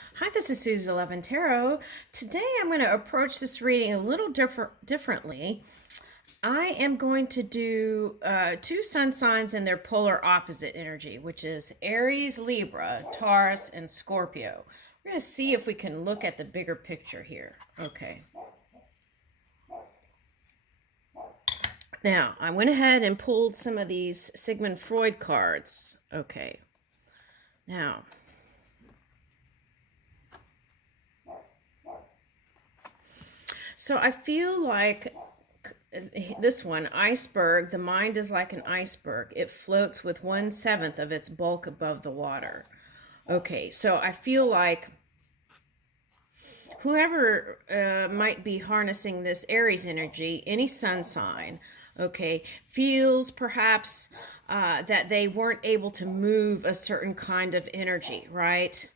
Hi, this is Suze 11 Tarot. Today I'm going to approach this reading a little differently. I am going to do two sun signs in their polar opposite energy, which is Aries, Libra, Taurus, and Scorpio. We're going to see if we can look at the bigger picture here. Okay. Now, I went ahead and pulled some of these Sigmund Freud cards. Okay. Now, so I feel like this one, iceberg, the mind is like an iceberg. It floats with 1/7 of its bulk above the water. Okay, so I feel like whoever might be harnessing this Aries energy, any sun sign, okay, feels perhaps that they weren't able to move a certain kind of energy, right?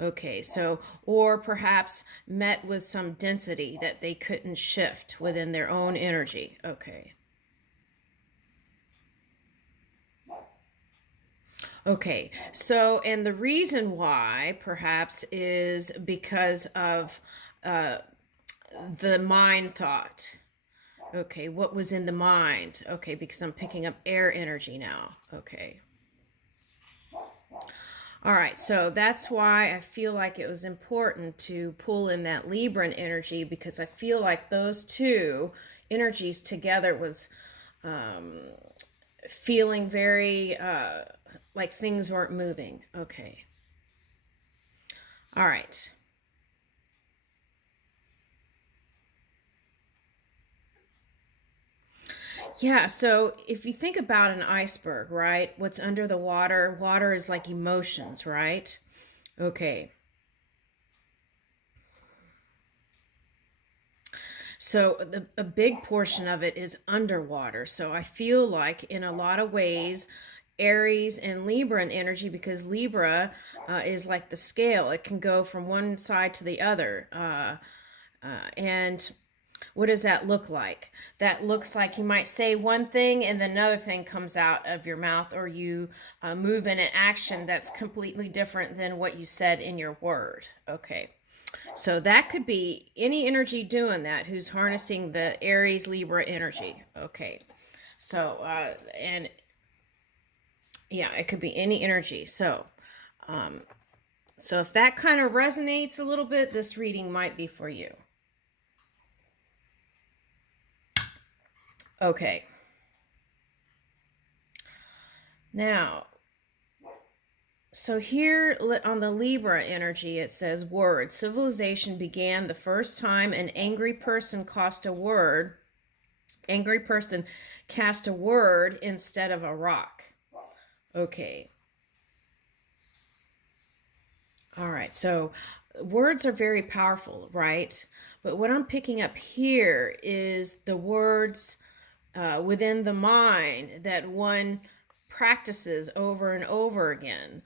Okay, so, or perhaps met with some density that they couldn't shift within their own energy. Okay. Okay, so, and the reason why perhaps is because of uh, the mind thought. Okay, what was in the mind? Okay, because I'm picking up air energy now. Okay. All right, so that's why I feel like it was important to pull in that Libran energy because I feel like those two energies together was feeling very like things weren't moving. Okay. All right. Yeah, so if you think about an iceberg, right? What's under the water? Water is like emotions, right? Okay. So a big portion of it is underwater. So I feel like in a lot of ways, Aries and Libra in energy, because Libra is like the scale, it can go from one side to the other. And what does that look like? That looks like you might say one thing and then another thing comes out of your mouth, or you move in an action that's completely different than what you said in your word. Okay. So that could be any energy doing that who's harnessing the Aries Libra energy. Okay. So, and yeah, it could be any energy. So if that kind of resonates a little bit, this reading might be for you. Okay. Now, so here on the Libra energy, it says word. Civilization began the first time an angry person cast a word. Angry person cast a word instead of a rock. Okay. All right. So words are very powerful, right? But what I'm picking up here is the words within the mind that one practices over and over again.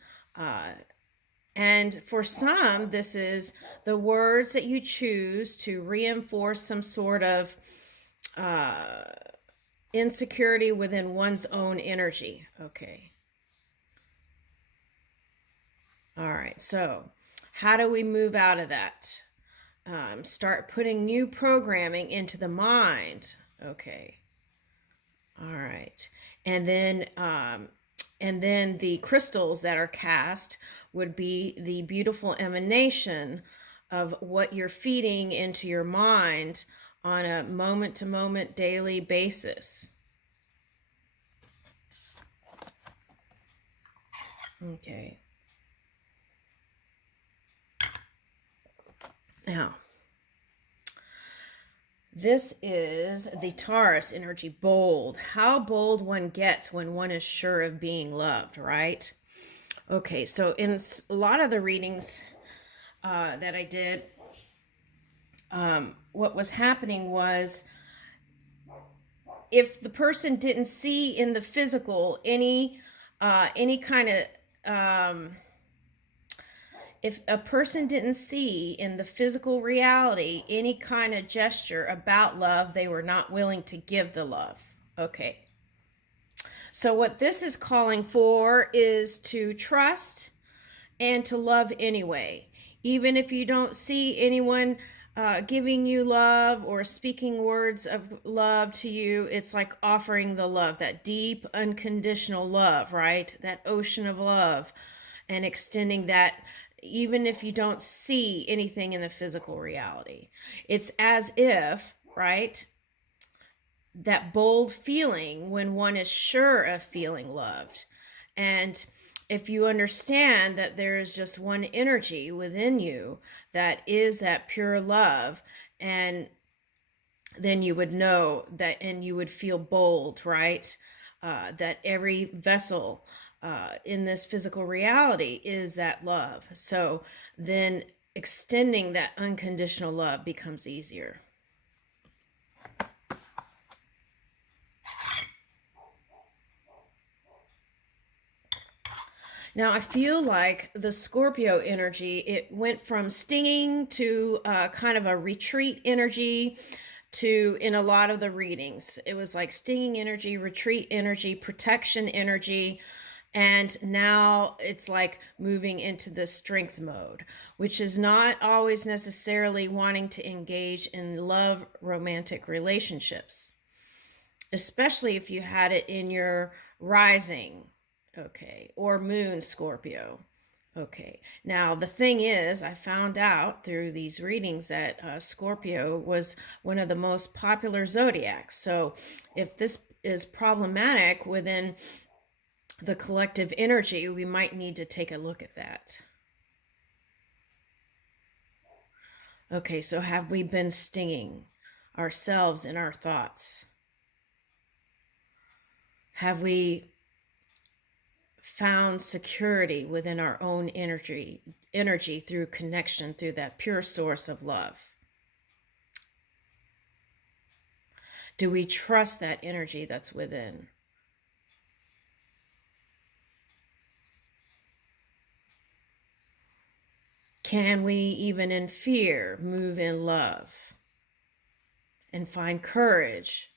And for some, this is the words that you choose to reinforce some sort of insecurity within one's own energy. Okay. All right. So, how do we move out of that? Start putting new programming into the mind. Okay. All right. And then the crystals that are cast would be the beautiful emanation of what you're feeding into your mind on a moment to moment daily basis. Okay. Now, this is the Taurus energy, bold. How bold one gets when one is sure of being loved, right? Okay, so in a lot of the readings that I did, what was happening was if the person didn't see in the physical any kind of if a person didn't see in the physical reality any kind of gesture about love, they were not willing to give the love. Okay. So what this is calling for is to trust and to love anyway, even if you don't see anyone giving you love or speaking words of love to you, it's like offering the love, that deep, unconditional love, right? That ocean of love, and extending that even if you don't see anything in the physical reality. It's as if, right? That bold feeling when one is sure of feeling loved. And if you understand that there is just one energy within you that is that pure love, and then you would know that, and you would feel bold, right? That every vessel in this physical reality is that love. So then extending that unconditional love becomes easier. Now, I feel like the Scorpio energy, it went from stinging to kind of a retreat energy to, in a lot of the readings, it was like stinging energy, retreat energy, protection energy. And now it's like moving into the strength mode, which is not always necessarily wanting to engage in love romantic relationships, especially if you had it in your rising, okay, or moon Scorpio. Okay, now the thing is, I found out through these readings that Scorpio was one of the most popular zodiacs. So if this is problematic within the collective energy, we might need to take a look at that. Okay, so have we been stinging ourselves in our thoughts? Have we found security within our own energy through connection, through that pure source of love? Do we trust that energy that's within? Can we, even in fear, move in love and find courage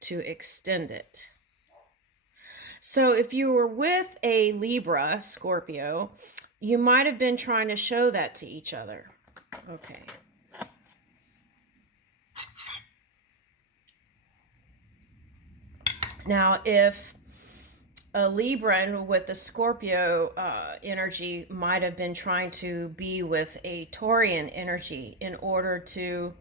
to extend it? So if you were with a Libra, Scorpio, you might have been trying to show that to each other. Okay. Now, if a Libran with the Scorpio energy might have been trying to be with a Taurian energy in order to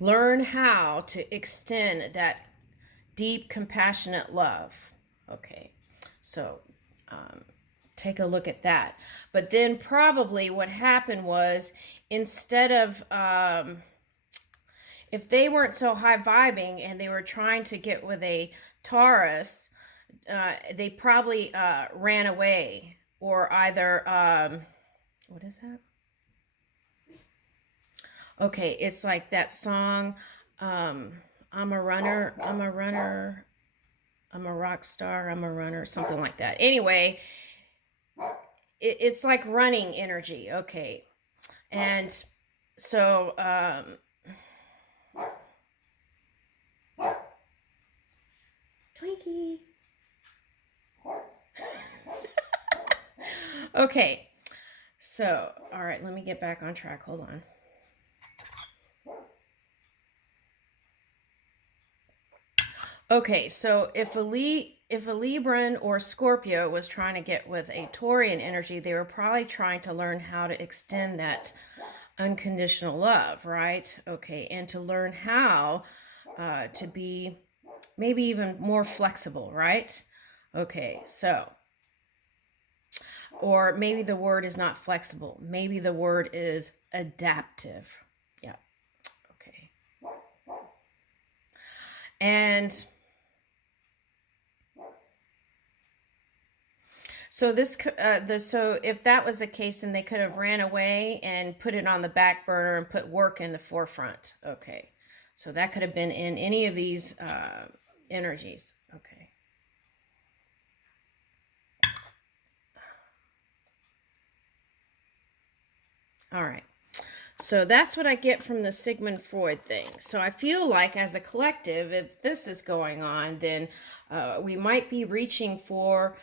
learn how to extend that deep, compassionate love. Okay, so take a look at that. But then probably what happened was, instead of if they weren't so high vibing and they were trying to get with a Taurus, they probably ran away, or either what is that? Okay, it's like that song, I'm a runner, I'm a runner, I'm a rock star, I'm a runner, something like that. Anyway, it's like running energy. Okay, and so Twinkie. Okay, so all right, let me get back on track. Hold on. Okay, so if a Libran or Scorpio was trying to get with a Taurian energy, they were probably trying to learn how to extend that unconditional love, right? Okay, and to learn how to be maybe even more flexible, right? Okay, so, or maybe the word is not flexible. Maybe the word is adaptive. Yeah, okay. And so so if that was the case, then they could have ran away and put it on the back burner and put work in the forefront. Okay, so that could have been in any of these energies. Okay. All right. So that's what I get from the Sigmund Freud thing. So I feel like, as a collective, if this is going on, then we might be reaching for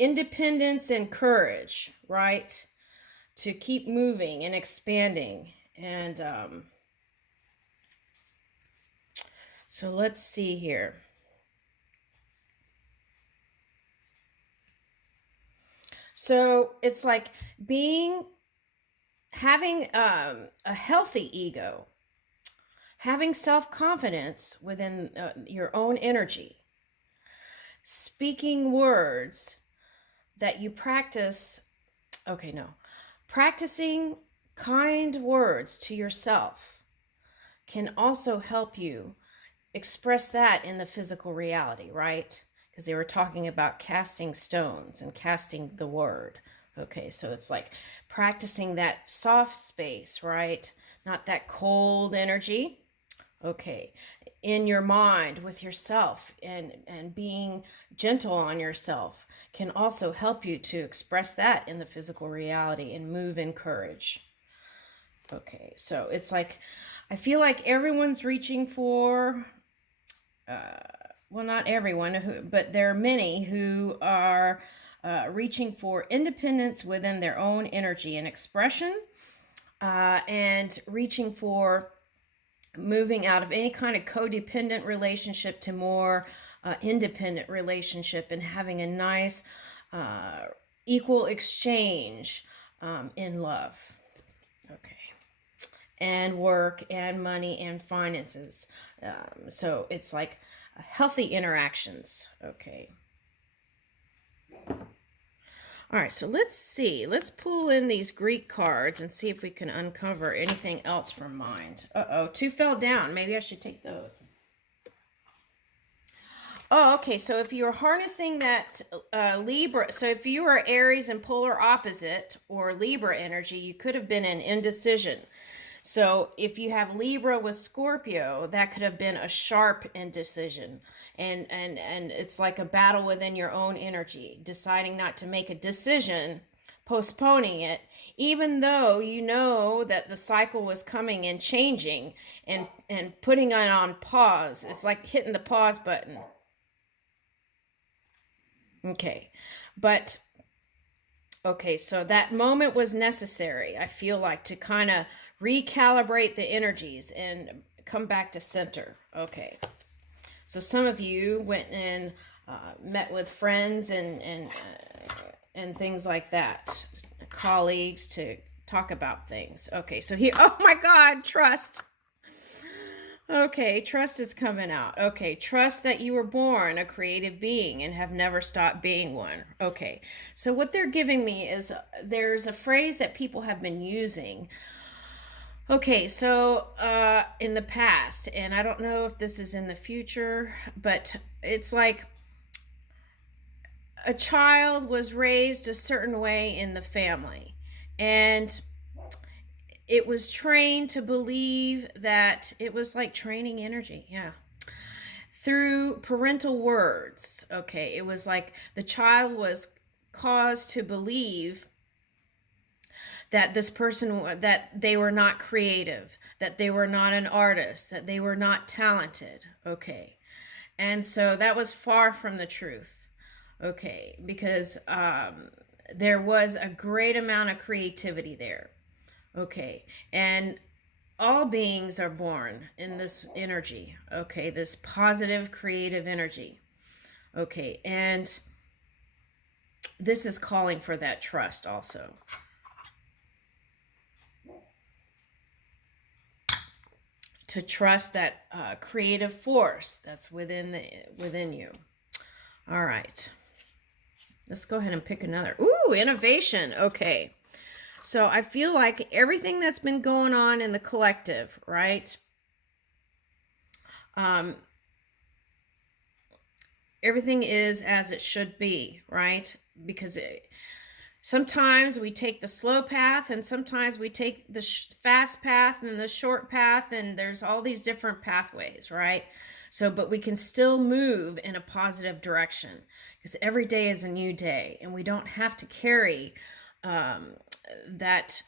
independence and courage, right? To keep moving and expanding. And so let's see here. So it's like having a healthy ego, having self-confidence within your own energy, speaking words that you practice. Okay, no. Practicing kind words to yourself can also help you express that in the physical reality, right? Because they were talking about casting stones and casting the word. Okay, so it's like practicing that soft space, right? Not that cold energy. Okay, in your mind with yourself, and being gentle on yourself can also help you to express that in the physical reality and move in courage. Okay, so it's like I feel like everyone's reaching for well, not everyone, but there are many who are reaching for independence within their own energy and expression, and reaching for moving out of any kind of codependent relationship to more independent relationship, and having a nice equal exchange in love. Okay. And work and money and finances. So it's like healthy interactions. Okay. All right, so let's see. Let's pull in these Greek cards and see if we can uncover anything else from mind. Uh-oh, 2 fell down. Maybe I should take those. Oh, okay. So if you're harnessing that Libra, so if you are Aries and polar opposite or Libra energy, you could have been in indecision. So if you have Libra with Scorpio, that could have been a sharp indecision. And it's like a battle within your own energy, deciding not to make a decision, postponing it, even though you know that the cycle was coming and changing, and putting it on pause. It's like hitting the pause button. Okay. But okay, so that moment was necessary, I feel like, to kind of recalibrate the energies and come back to center. Okay. So some of you went and met with friends and things like that, colleagues, to talk about things. Okay, so here, oh my God, trust. Okay, trust is coming out. Okay, trust that you were born a creative being and have never stopped being one. Okay, so what they're giving me is there's a phrase that people have been using. Okay, so in the past, and I don't know if this is in the future, but it's like a child was raised a certain way in the family, and it was trained to believe that it was like training energy. Yeah. Through parental words. Okay. It was like the child was caused to believe that this person, that they were not creative, that they were not an artist, that they were not talented. Okay. And so that was far from the truth. Okay. Because there was a great amount of creativity there. Okay. And all beings are born in this energy. Okay. This positive, creative energy. Okay. And this is calling for that trust also. To trust that creative force that's within you. All right. Let's go ahead and pick another. Ooh, innovation. Okay. So I feel like everything that's been going on in the collective, right? Everything is as it should be, right? Because sometimes we take the slow path, and sometimes we take the fast path and the short path, and there's all these different pathways, right? So, but we can still move in a positive direction, because every day is a new day, and we don't have to carry that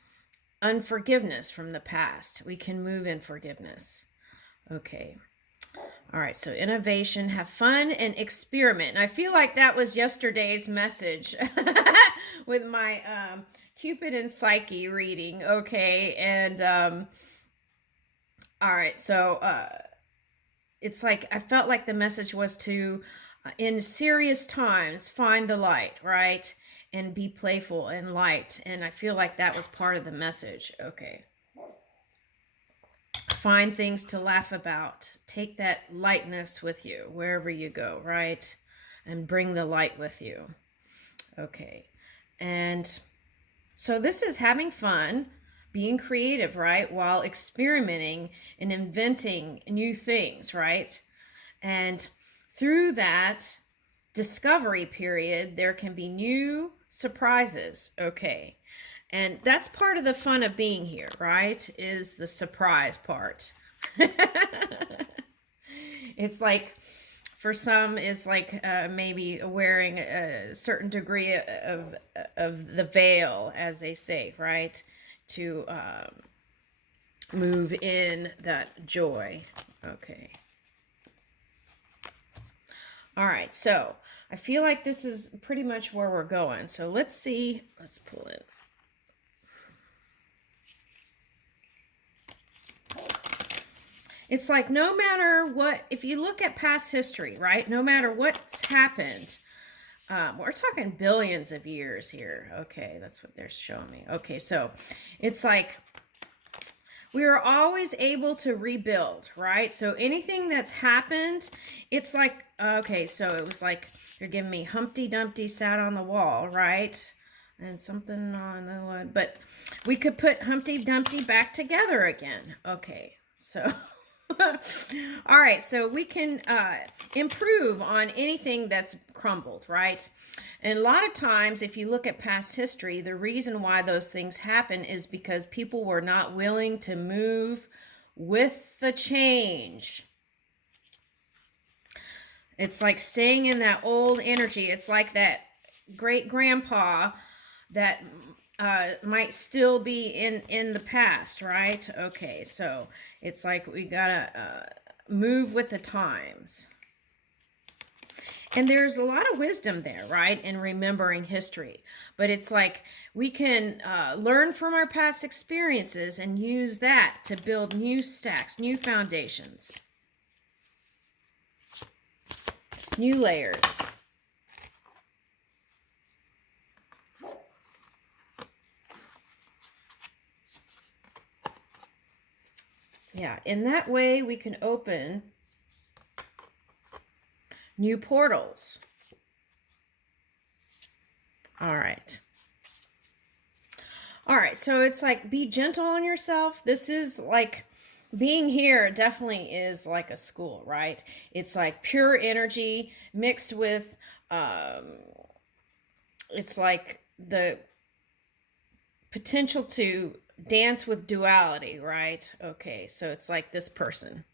unforgiveness from the past. We can move in forgiveness. Okay. All right, so innovation, have fun, and experiment. And I feel like that was yesterday's message with my Cupid and Psyche reading. Okay, and all right, so it's like I felt like the message was to, in serious times, find the light, right? And be playful and light. And I feel like that was part of the message. Okay. Find things to laugh about. Take that lightness with you wherever you go, right? And bring the light with you. Okay. And so this is having fun, being creative, right? While experimenting and inventing new things, right? And through that discovery period, there can be new surprises. Okay. And that's part of the fun of being here, right? Is the surprise part. It's like, for some, it's like maybe wearing a certain degree of the veil, as they say, right? To move in that joy. Okay. All right, so I feel like this is pretty much where we're going. So let's see. Let's pull it. It's like no matter what, if you look at past history, right? No matter what's happened, we're talking billions of years here. Okay, that's what they're showing me. Okay, so it's like we are always able to rebuild, right? So anything that's happened, it's like, okay, so it was like you're giving me Humpty Dumpty sat on the wall, right? And something on the one, but we could put Humpty Dumpty back together again. Okay, so all right, so we can improve on anything that's crumbled, right? And a lot of times, if you look at past history, the reason why those things happen is because people were not willing to move with the change. It's like staying in that old energy. It's like that great grandpa that might still be in the past, right? Okay, so it's like we gotta move with the times. And there's a lot of wisdom there, right, in remembering history. But it's like we can learn from our past experiences and use that to build new stacks, new foundations, new layers. Yeah, in that way we can open new portals. All right. All right, so it's like be gentle on yourself. This is like being here definitely is like a school, right? It's like pure energy mixed with it's like the potential to dance with duality, right? Okay, so it's like this person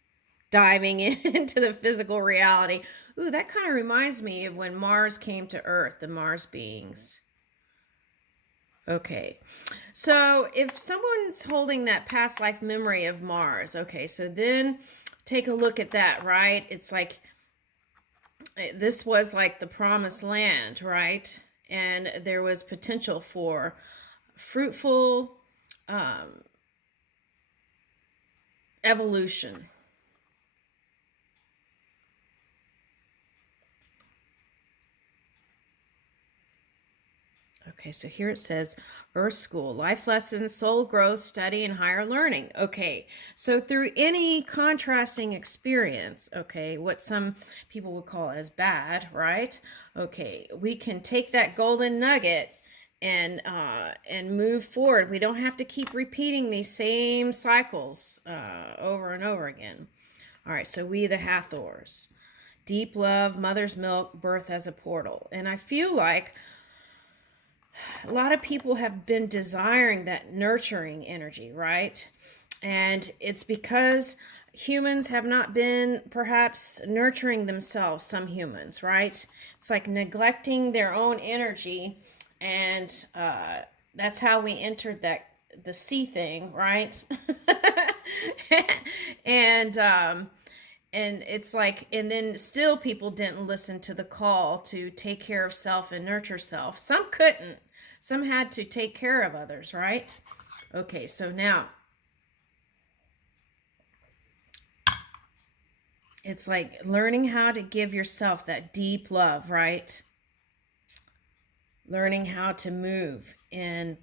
diving into the physical reality. Ooh, that kind of reminds me of when Mars came to Earth, the Mars beings. Okay, so if someone's holding that past life memory of Mars, okay, so then take a look at that, right? It's like this was like the promised land, right? And there was potential for fruitful evolution. Okay, so here it says Earth School, life lessons, soul growth, study, and higher learning. Okay, so through any contrasting experience, okay, what some people would call as bad, right? Okay, we can take that golden nugget and move forward. We don't have to keep repeating these same cycles over and over again. All right, so we the Hathors, deep love, mother's milk, birth as a portal, and I feel like a lot of people have been desiring that nurturing energy, right? And it's because humans have not been perhaps nurturing themselves, some humans, right? It's like neglecting their own energy. And that's how we entered the sea thing, right? And And it's like, and then still people didn't listen to the call to take care of self and nurture self. Some couldn't. Some had to take care of others, right? Okay, so now it's like learning how to give yourself that deep love, right? Learning how to move in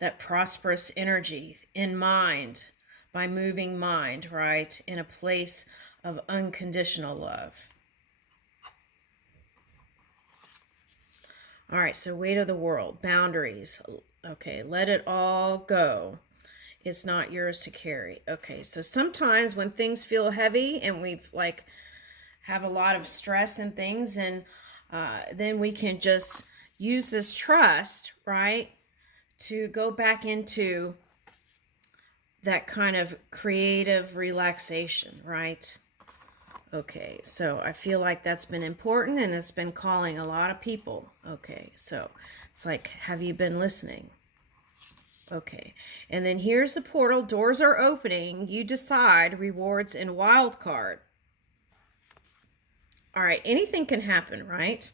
that prosperous energy in mind by moving mind, right? In a place of unconditional love. All right, so weight of the world, boundaries. Okay, let it all go. It's not yours to carry. Okay, so sometimes when things feel heavy and we've like have a lot of stress and things, and then we can just use this trust, right, to go back into that kind of creative relaxation, right? Okay, so I feel like that's been important and it's been calling a lot of people. Okay, so it's like, have you been listening? Okay, and then here's the portal. Doors are opening. You decide rewards and wild card. All right, anything can happen, right?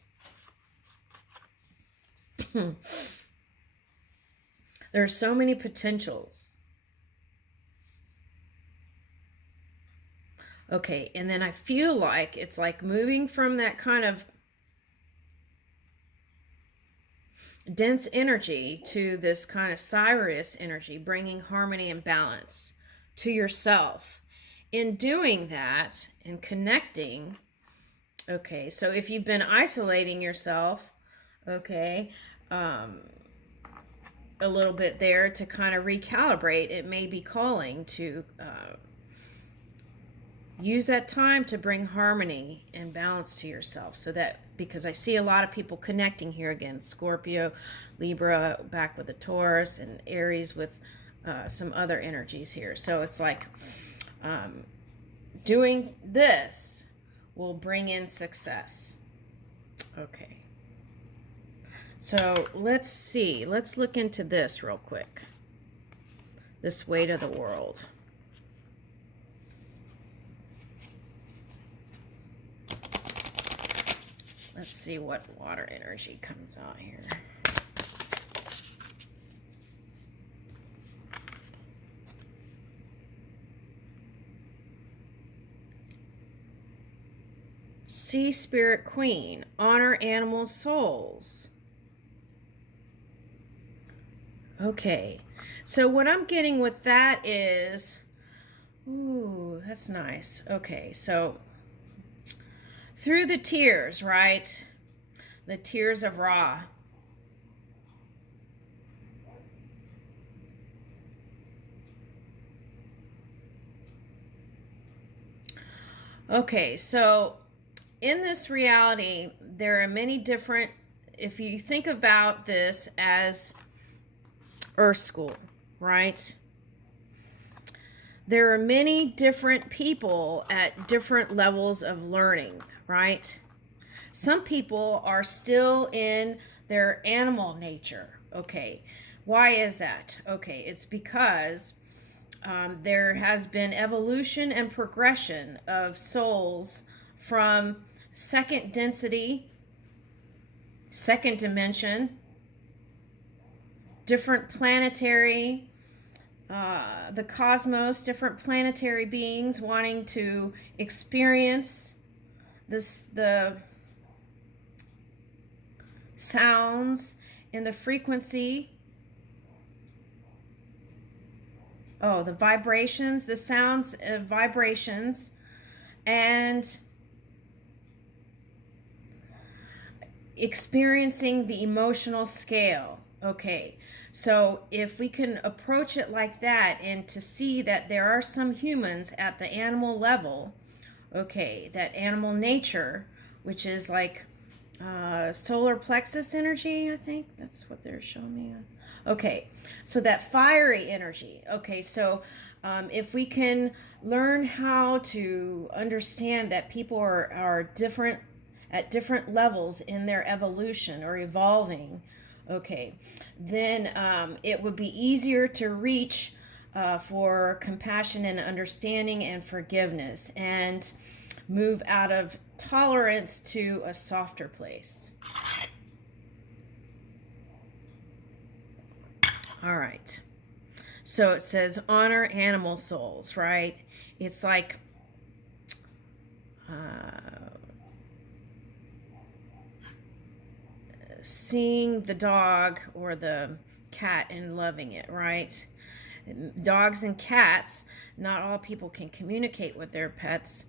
There's so many potentials. Okay, and then I feel like it's like moving from that kind of dense energy to this kind of Sirius energy, bringing harmony and balance to yourself. In doing that and connecting, okay, so if you've been isolating yourself, okay, a little bit there to kind of recalibrate, it may be calling to use that time to bring harmony and balance to yourself. So that, because I see a lot of people connecting here again, Scorpio, Libra, back with the Taurus, and Aries with some other energies here. So it's like doing this will bring in success. Okay. So let's see. Let's look into this real quick. This weight of the world. Let's see what water energy comes out here. Sea Spirit Queen, honor animal souls. Okay, so what I'm getting with that is, ooh, that's nice. Okay, so through the tears, right? The tears of Ra. Okay, so in this reality, there are many different, if you think about this as Earth School, right? There are many different people at different levels of learning, right? Some people are still in their animal nature. Okay, why is that? Okay, it's because there has been evolution and progression of souls from second density, second dimension, different planetary, the cosmos, different planetary beings wanting to experience the sounds and the frequency, the vibrations, the sounds of vibrations, and experiencing the emotional scale. Okay, so if we can approach it like that and to see that there are some humans at the animal level, okay, that animal nature, which is like solar plexus energy, I think that's what they're showing me. Okay, so that fiery energy. Okay, so if we can learn how to understand that people are different at different levels in their evolution or evolving, okay, then it would be easier to reach for compassion and understanding and forgiveness, and move out of tolerance to a softer place. All right. So it says honor animal souls, right? It's like seeing the dog or the cat and loving it, right? Dogs and cats, not all people can communicate with their pets.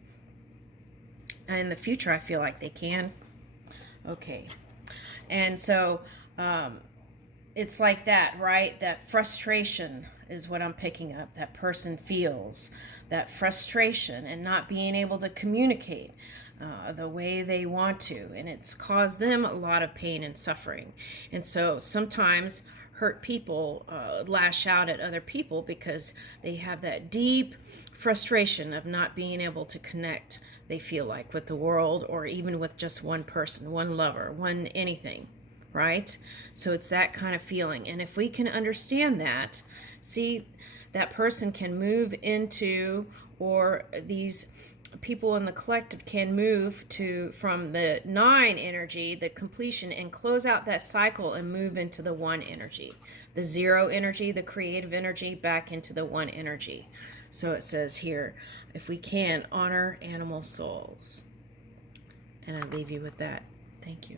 In the future, I feel like they can. Okay. And so it's like that, right? That frustration is what I'm picking up. That person feels that frustration and not being able to communicate the way they want to. And it's caused them a lot of pain and suffering. And so sometimes hurt people lash out at other people because they have that deep frustration of not being able to connect, they feel like, with the world, or even with just one person, one lover, one anything, right? So it's that kind of feeling. And if we can understand that, see, that person can move into, or these people in the collective can move to, from the 9 energy, the completion, and close out that cycle and move into the 1 energy, the 0 energy, the creative energy, back into the 1 energy. So it says here, if we can, honor animal souls. And I leave you with that. Thank you.